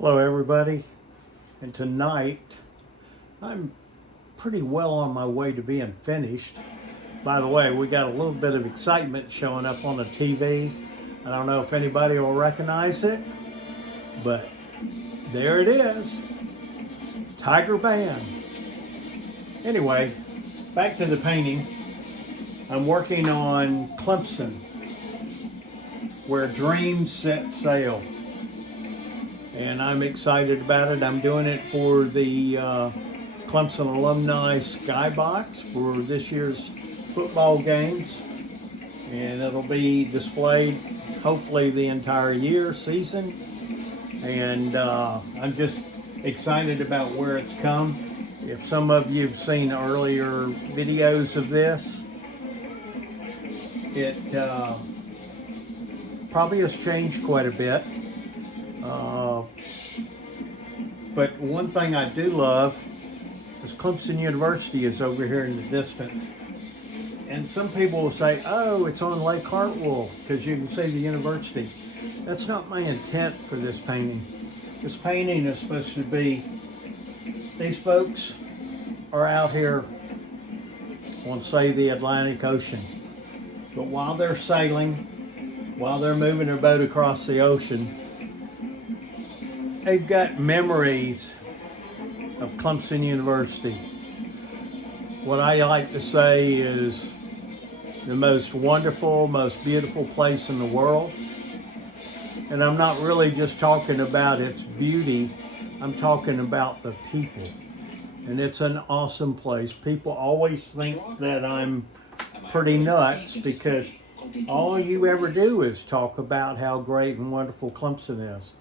Hello everybody, and tonight I'm pretty well on my way to being finished. By the way, we got a little bit of excitement showing up on the TV. I don't know if anybody will recognize it, but there it is, Tiger Band. Anyway, back to the painting. I'm working on Clemson, where dreams set sail. And I'm excited about it. I'm doing it for the Clemson Alumni Skybox for this year's football games. And it'll be displayed hopefully the entire season. And I'm just excited about where it's come. If some of you have seen earlier videos of this, it probably has changed quite a bit. But one thing I do love is Clemson University is over here in the distance. And some people will say, oh, it's on Lake Hartwell because you can see the university. That's not my intent for this painting. This painting is supposed to be, these folks are out here on, say, the Atlantic Ocean. But while they're sailing, while they're moving their boat across the ocean, they've got memories of Clemson University. What I like to say is the most wonderful, most beautiful place in the world. And I'm not really just talking about its beauty, I'm talking about the people. And it's an awesome place. People always think that I'm pretty nuts because all you ever do is talk about how great and wonderful Clemson is.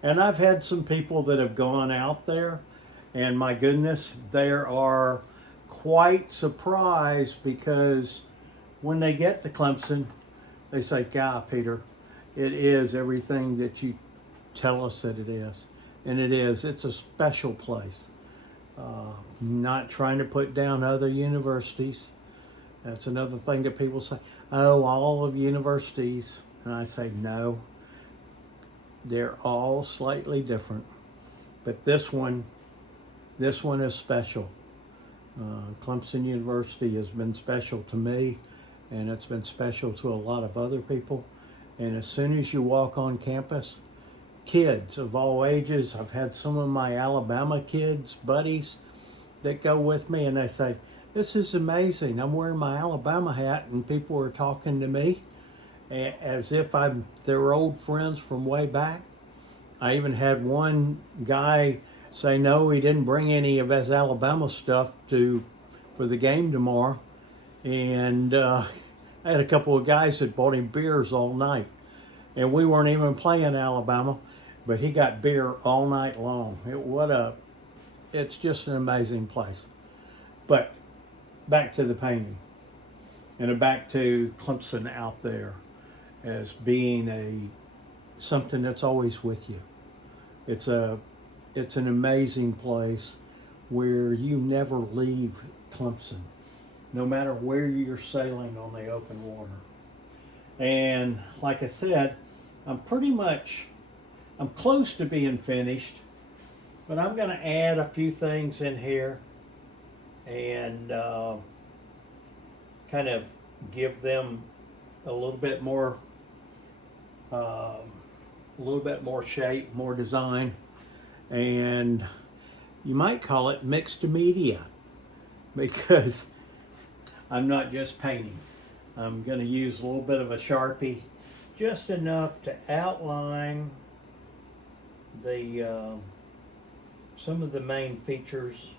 And I've had some people that have gone out there, and my goodness, they are quite surprised because when they get to Clemson, they say, God, Peter, it is everything that you tell us that it is. And it is. It's a special place. Not trying to put down other universities. That's another thing that people say, oh, all of universities. And I say, no. They're all slightly different, but this one is special. Clemson University has been special to me, and it's been special to a lot of other people. And as soon as you walk on campus, kids of all ages, I've had some of my Alabama kids, buddies, that go with me, and they say, this is amazing. I'm wearing my Alabama hat, and people are talking to me as if I'm their old friends from way back. I even had one guy say no, he didn't bring any of his Alabama stuff for the game tomorrow. And I had a couple of guys that bought him beers all night. And we weren't even playing Alabama, but he got beer all night long. It's just an amazing place. But back to the painting, and back to Clemson out there as being something that's always with you. It's an amazing place where you never leave Clemson, no matter where you're sailing on the open water. And like I said, I'm close to being finished, but I'm going to add a few things in here and kind of give them a little bit more shape, more design, and you might call it mixed media because I'm not just painting. I'm going to use a little bit of a Sharpie, just enough to outline some of the main features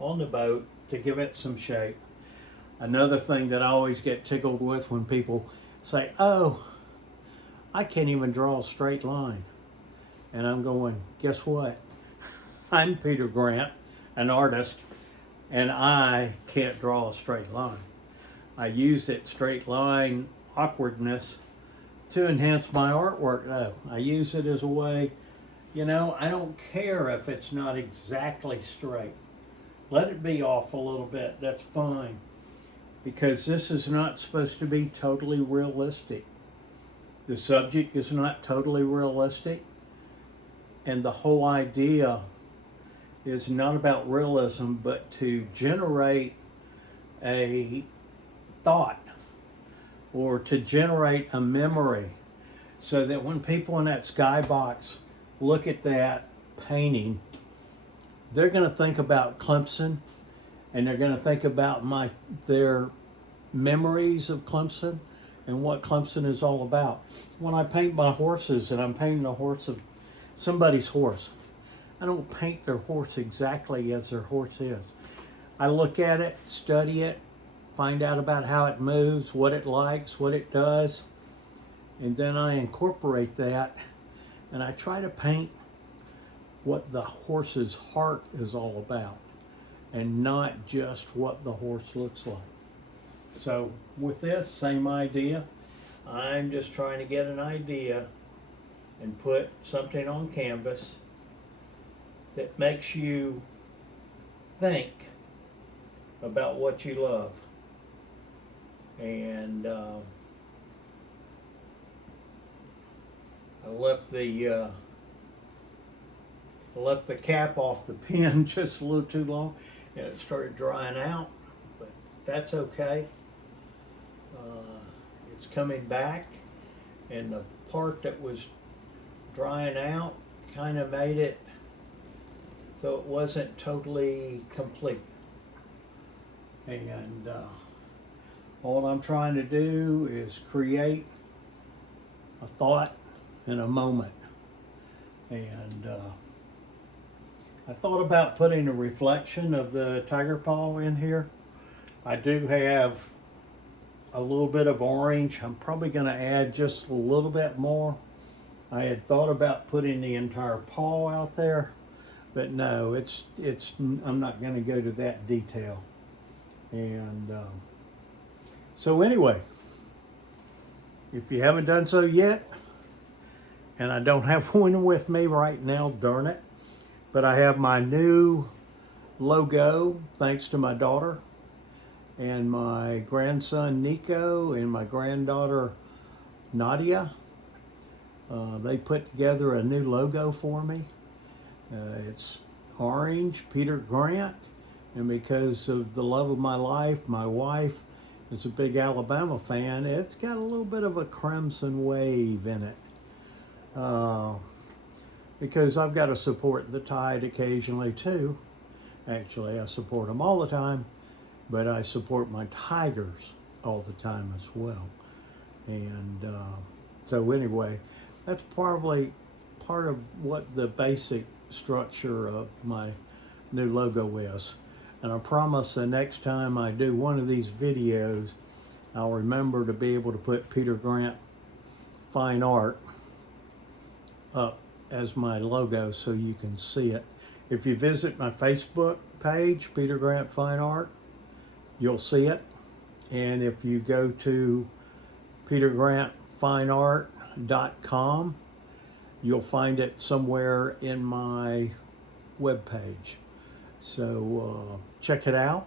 on the boat to give it some shape. Another thing that I always get tickled with when people say, oh, I can't even draw a straight line. And I'm going, guess what? I'm Peter Grant, an artist, and I can't draw a straight line. I use that straight line awkwardness to enhance my artwork though. I use it as a way, I don't care if it's not exactly straight. Let it be off a little bit, that's fine. Because this is not supposed to be totally realistic. The subject is not totally realistic. And the whole idea is not about realism, but to generate a thought or to generate a memory so that when people in that skybox look at that painting, they're going to think about Clemson, and they're going to think about their memories of Clemson and what Clemson is all about. When I paint my horses and I'm painting a horse of somebody's horse, I don't paint their horse exactly as their horse is. I look at it, study it, find out about how it moves, what it likes, what it does, and then I incorporate that and I try to paint what the horse's heart is all about and not just what the horse looks like. So with this, same idea. I'm just trying to get an idea and put something on canvas that makes you think about what you love. And I left the cap off the pen just a little too long, and it started drying out, but that's okay. It's coming back, and the part that was drying out kind of made it so it wasn't totally complete. And all I'm trying to do is create a thought and a moment. And I thought about putting a reflection of the tiger paw in here. I do have a little bit of orange. I'm probably going to add just a little bit more. I had thought about putting the entire paw out there, but no, I'm not going to go to that detail. And so anyway, if you haven't done so yet, and I don't have one with me right now, darn it, but I have my new logo, thanks to my daughter and my grandson Nico and my granddaughter Nadia. They put together a new logo for me. It's orange, Peter Grant, and because of the love of my life, my wife is a big Alabama fan, it's got a little bit of a crimson wave in it. Because I've got to support the Tide occasionally too. Actually, I support them all the time, but I support my Tigers all the time as well. And so anyway, that's probably part of what the basic structure of my new logo is. And I promise the next time I do one of these videos, I'll remember to be able to put Peter Grant Fine Art up as my logo so you can see it. If you visit my Facebook page, Peter Grant Fine Art, you'll see it. And if you go to petergrantfineart.com, you'll find it somewhere in my webpage. So check it out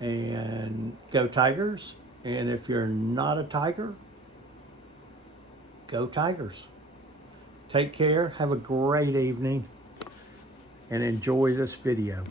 and go Tigers. And if you're not a Tiger, go Tigers. Take care, have a great evening, and enjoy this video.